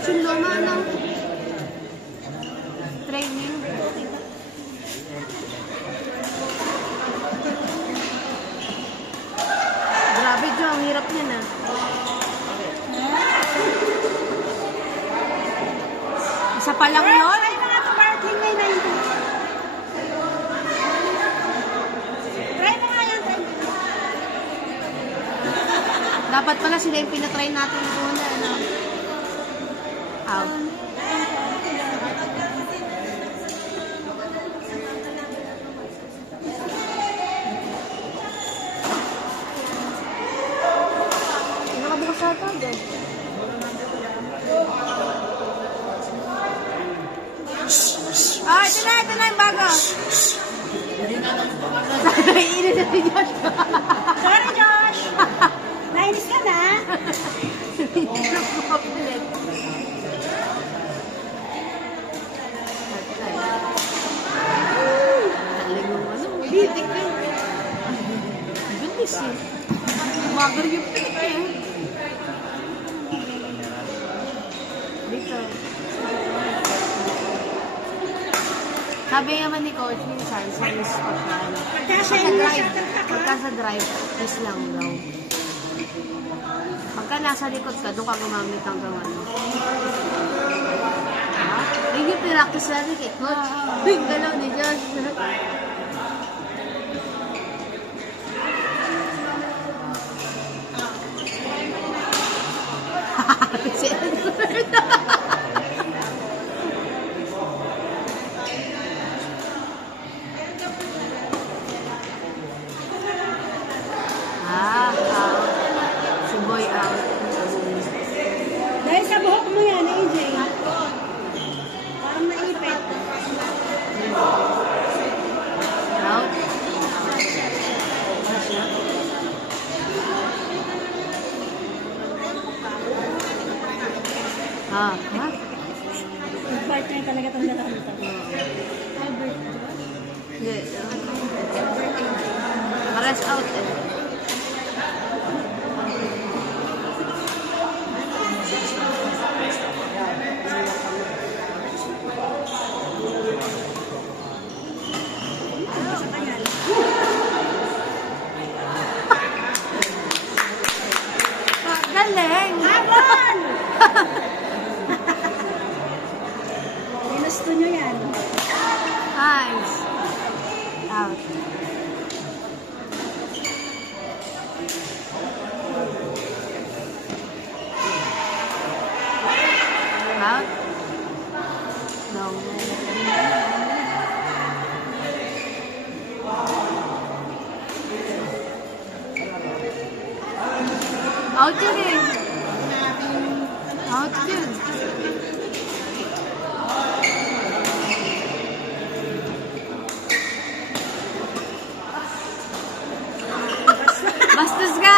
Coach yung luma, no? Training. Grabe, Jo. Ang hirap niya na. Isa pa lang yun? Try mga tumarking na yun. Try mo nga yan. Dapat pala sila yung pinatry natin una, ano? Out. Nakabukas sa ito, agad. Ah, ito na yung bago. Iinis na si Josh. Sorry, Josh. Nainis ka na. Nakapapilit. Taling yung ano, bitik na yun. Bilis eh. Magar yung pitik eh. Dito. Sabi naman ni Coach minsan, sa spot na ano. Pagka sa drive, is lang daw. Pagka nasa likod ka, doon ka gumamit hanggang ano. Ay, yung practice natin kay Coach. Yung galaw ni Josh. Si Edward. Si Boy out. Dahil sa buhok mo yan, AJ. Parang naipit. Out. Ha? Partner talaga itong dalawang ito. Hindi. Rest out eh. Galing! Habol! Ginusto nyo yan. Nice. Out. Out. No. Out yun eh. Out yun. Bastos ka!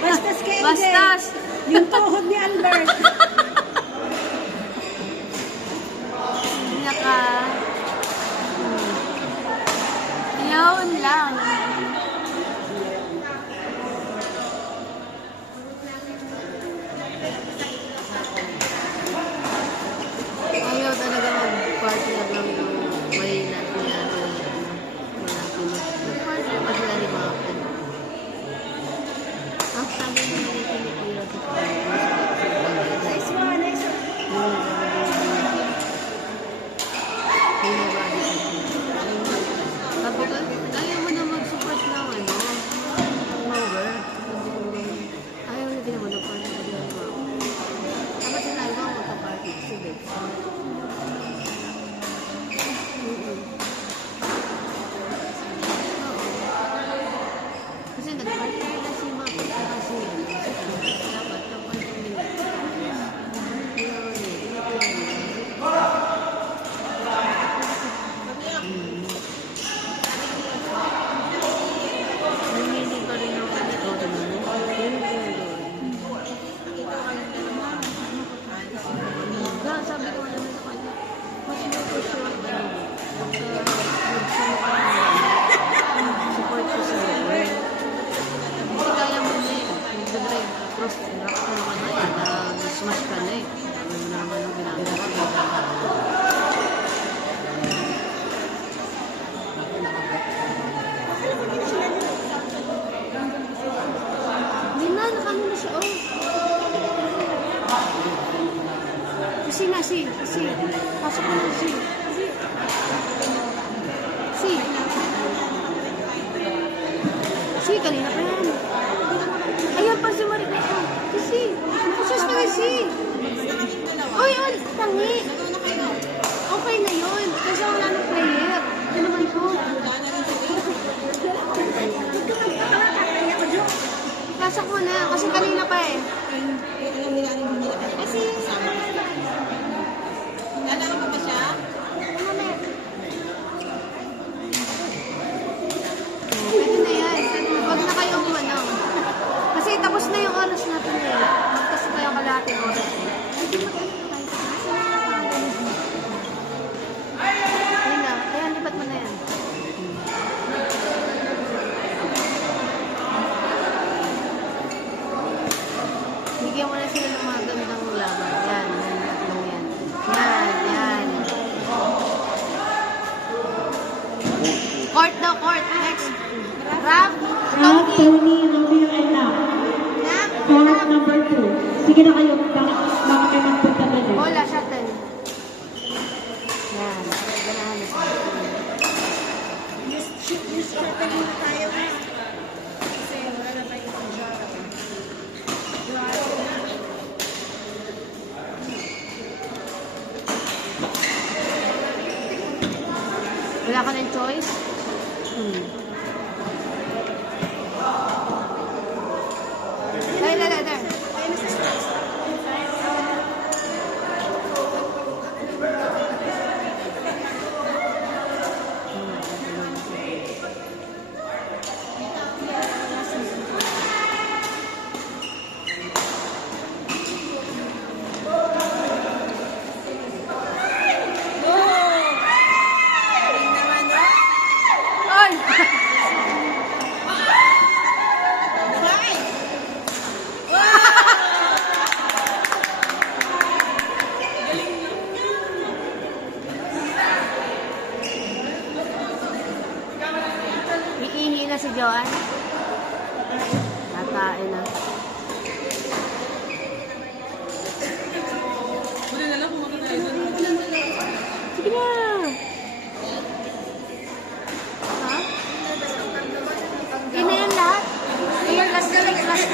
Bastos ka, AJ. Bastos! Yung tuhod ni Albert. Hindi naka... Yun lang. Ayaw talaga mag-partner lang yung mahina niya. Mag-partner pa sila ni mga friend. Ang sabi niya ni Pilipino sa Nice one, nice one. Ayaw mo na mag Si, kanina pa yan. Ayan pa si Marika. Si. Sus ka na si. Uy, tangi. Okay na yun. Kasi wala ng player. Ito naman po. Pasok mo na. Kasi kanina pa eh. Kasi... Lalaro pa ba siya? Pwede na yan. Huwag na kayong ano. Kasi tapos na yung oras natin eh. Magkasi pa yung kalating oras. Ayun na. Ayan, lipat mo na yan. Bigyan mo na sila ng mga gandang laban. Yan, yan. Yan. Court daw, court. Next. Rap, Tony, Romeo, and Nap. Court number 2. Sige na kayo, baka kayo magpunta doon eh. bola, shuttle. Yan. Ganahan na sila. Use shuttle muna tayo. Kasi wala na tayo sa shuttle. Wala ka ng choice? There. Iihi na si Joanne. Nakain na. Sige na. Ha? Hindi na yan lahat. Ayan, last na yung lahat.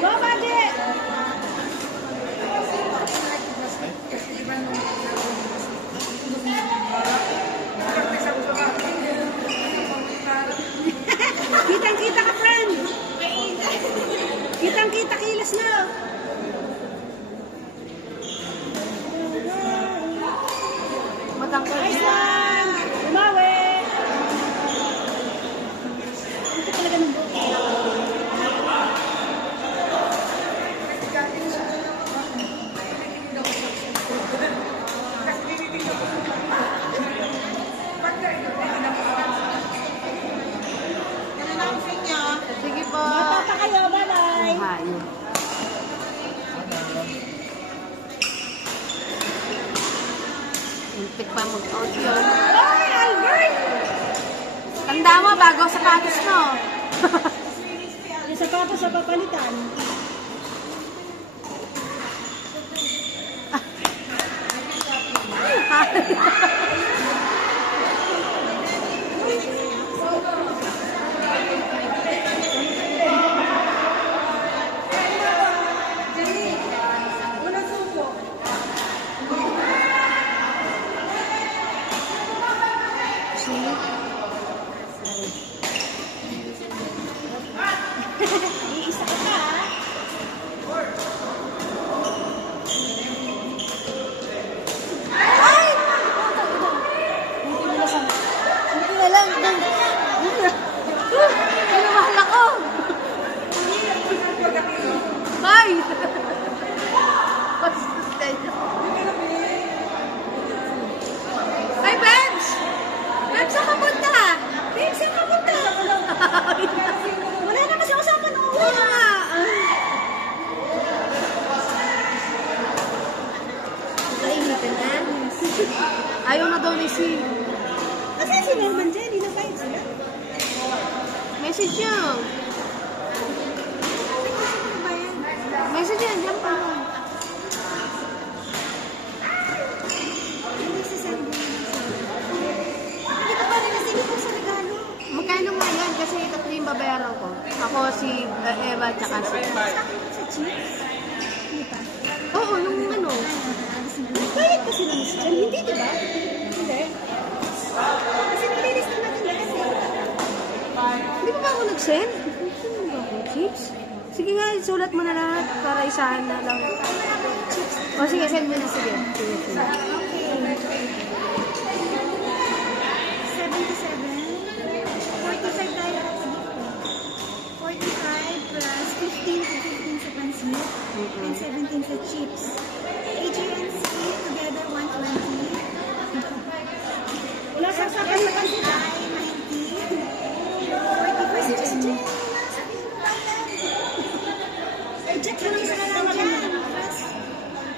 Go, budget! Kitang-kita ka, friend! Kitang-kita, kilos na! Matangkol Nice na. one! Umawi! Ito talaga ng buti. Sige po. Bata pa kayo, bye-bye! Hayop. Impit pa mag-out yun. Ay, Albert! Tanda mo, bago sapatos mo. Yung sapatos sa papalitan. Iisa ka pa, ah. Ay! Hindi na lang. Pinamahal ako. Ay! Ay, Bebs! Bebs, saan ka punta? Babe, saan ka punta? Wala na kasi usapan ng Oo nga. Kainitan na. Ayaw na daw ni si... Kasi si Norman dyan, hindi na kahit sila. Message niya. Message yan, dyan pa. Sa chips? Hindi pa. Oo, nung ano. Bayad kasi ng Jen. Hindi, di ba? Hindi. Kasi nililis na natin kasi. Hindi pa ba ako nag-send? Ano ba ako? Chips? Sige nga, sulat mo na lahat para isahan na lang. O sige, send mo na. Sige. Sige, sige. 45 tayo at 45 plus 15 to 15 sa pansit and 17 sa chips. AJNC together 120. Wala sa sabi sa pansit ay 90. 45 just dyan. Check mo lang sa lang dyan.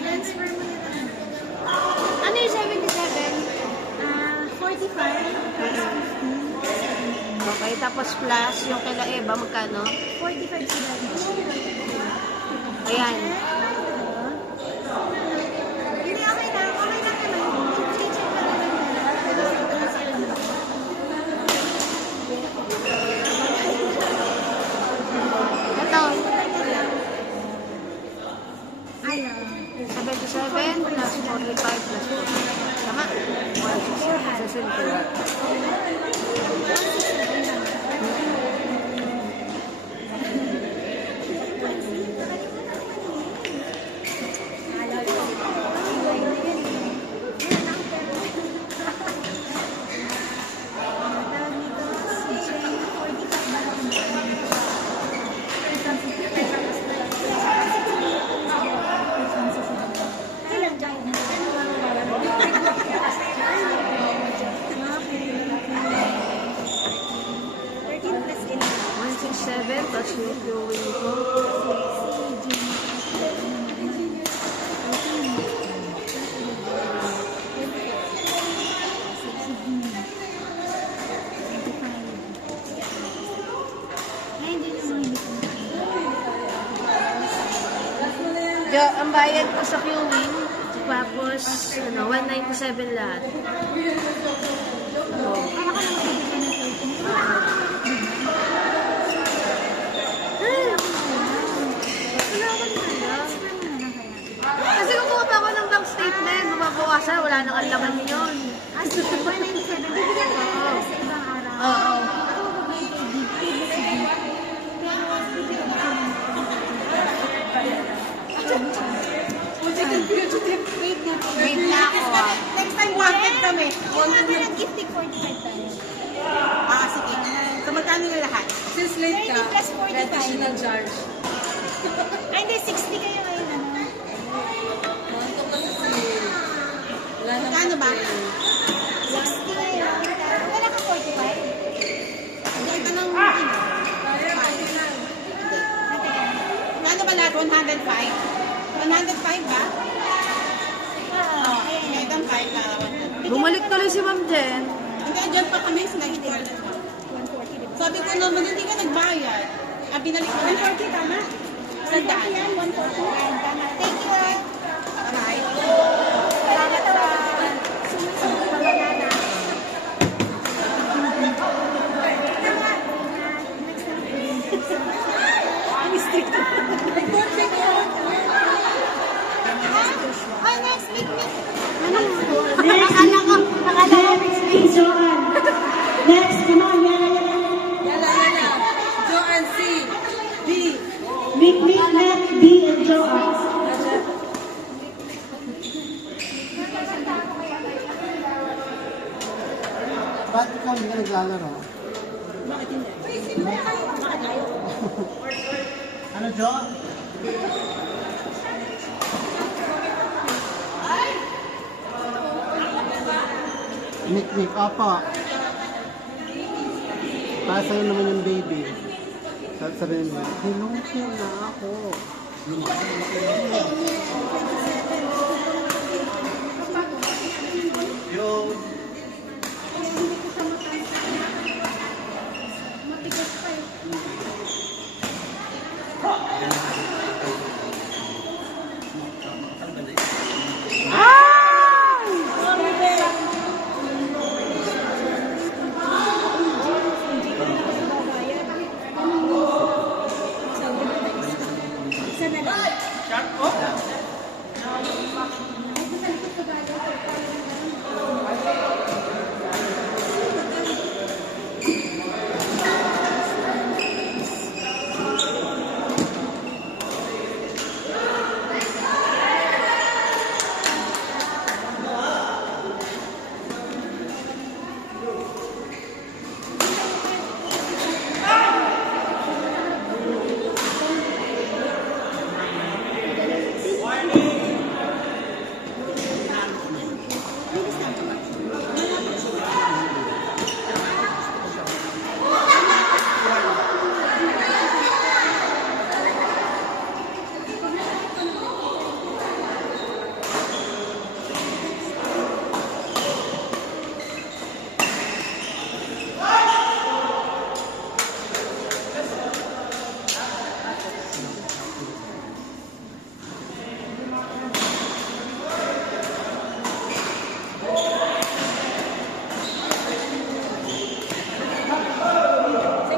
Transfer mo na lang. Ano yung 77? 45 plus 15. Okay, tapos plus yung kila Eva, magkano? 45 sila. Ayan. Hindi, okay lang. Okay lang naman. I-check lang naman. Ito. Ayaw. 77 plus 45 plus 45. Tama? 160. Tapos yung viewing ko. Jo, ang bayad ko sa viewing, tapos ano, 197 lahat. Oh. Kasi kumuha pa ako ng bank statement, bumabawasan, wala nang alaman yun. As 197, bibigyan ko sa ibang araw. Oo. Wait na ako. Next time, bakit kami? Yung mga nag-gifting 45 tayo. Sige. So, magkano na lahat? Since late ka, 30 plus 45. additional charge. Ay, hindi, 60 kayo ngayon, ano? Monto kasi wala nang Magkano ba? hotel. 60 ngayon. Wala ka 45? Hindi, ito nang Magkano ba lahat? 105? 105 ba? Oo. Ito 5 na. Bumalik tuloy si Ma'am Jen. Hindi, dyan pa kami sa next year. Sabi ko naman, hindi ka nagbayad. Binalik ko. 140 tama? Sandaan. 140. Tama. Thank you. Bye. Salamat sa sumunod sa banana. Next week. Next, Joanne. Next, come on, Yana. Yala. Joanne C. B. Mick, Net, B, and Joanne. Ba't ikaw hindi ka naglalaro? Bakit hindi? Ano, Jo? Nick, apa. Para sa'yo naman yung baby. Sabihin mo, hilungkin na ako. Yung Isa na lang.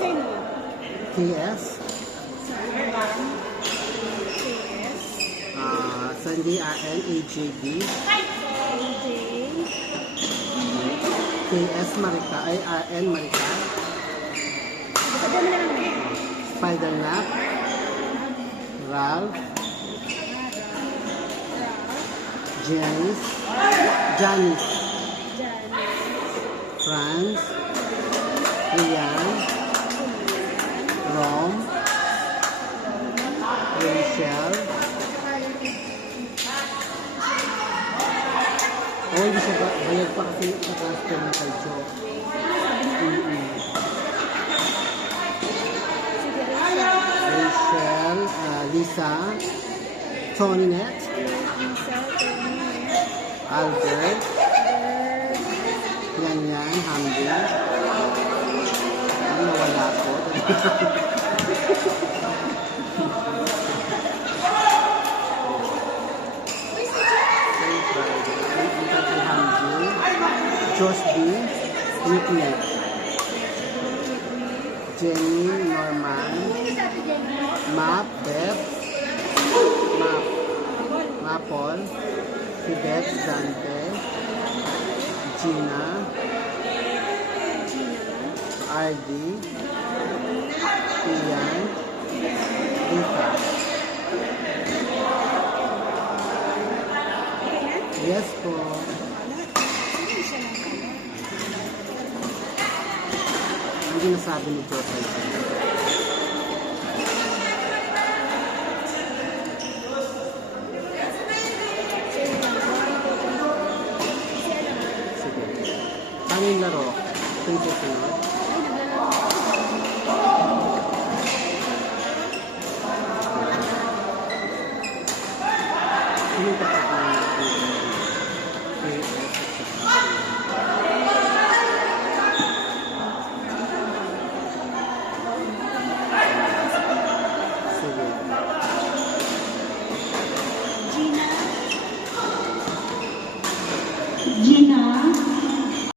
Say mo. KS. Sandy RNAJD. KS Marika. Ay, RN Marika. Spider-Nap. Ralph. Janice. Franz. Rian. Rom. Rachel. Oh, hindi siya bayad pa kasi sa transfer na kay Joe. Rachel, Lisa, Toninette, Albert, Yan, Hamdi. Ano, nawala ko. Josh B. Nickname. Jenny Norman. Map Beth. Mapol. Si Beth Dante. Gina. RD. Ian. Rita. Yes po. Hindi nasabi ni Joker. Sige. Paano yung laro? Ito yung susunod. Sino yung tapat na